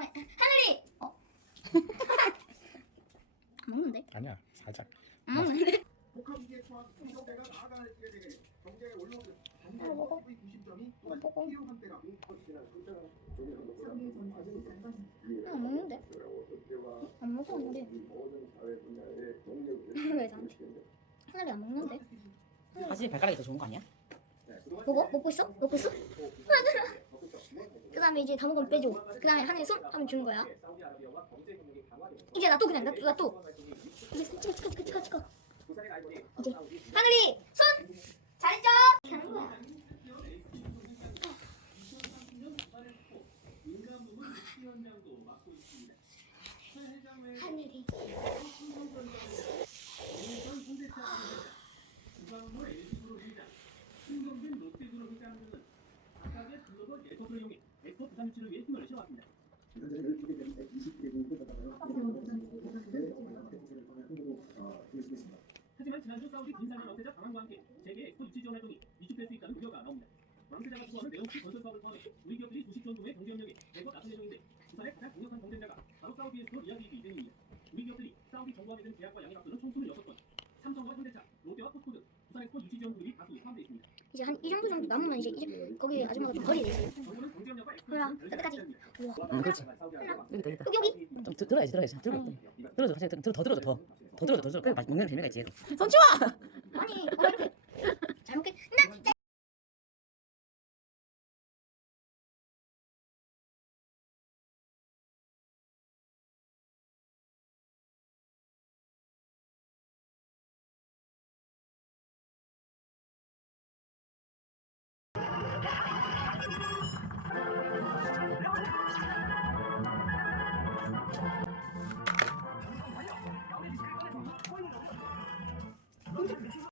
그다음에 하늘이. 어? 안 먹는데? 아니야 살짝 안 먹는데? 복합기계 수학 성대가 나아갈 때에 대해 경제에 올라오는 아, 먹어. 단계 90점이 또한 먹어. 필요한 때가 안 먹는데? 안 먹어 하늘이. 왜 나한테? 하늘이 안 먹는데? 사실 발가락이 더 좋은 거 아니야? 먹어? 먹고 있어? 먹고 있어? 하늘아. 그 다음에 이제 다 먹으면 빼줘. 그 다음에 하늘이 손 하면 주는 거야. 이제 나 또 그냥 나, 나 또. 이제 손 찍어 찍어 찍어 찍어. 이제 하늘이 손 잘했죠? 하는 거야. 하늘이 하지만 지난주 사우디 빈살만 왕세자 방한과 함께 세계 엑스포 유치 지원 활동이 위축될 수 있다는 우려가 나옵니다. 왕세자가 추구하는 내용식 건설 사업을 포함해 우리 기업들이 조 동의 경제 협력에 대거 나설 예정인데 부산의 가장 강력한 경쟁자가 바로 사우디에서 이야기이기 때문입니다. 우리 기업들이 사우디 정부와 맺은 계약과 양해 앞서는 총 26건, 삼성과 현대차, 롯데와 포스코 등 부산 엑스포 유치 지원 그룹이 다수 포함되어 있습니다. 이제 한 이 정도 정도 남으면 이제 이제 거기 아줌마가 좀 거리 내지. 정 그럼, 유치를 끝까지. 전략입니다. 우와. 응 그렇지 여기다 여기다 여기 여기. 좀 들- 들어야지 들어야지 들어 들어줘 사실 들- 더 들어줘 더 더 들어줘 더 들어줘 그래 먹는 재미가 있지 얘도 손 치워 아니 어, 이렇게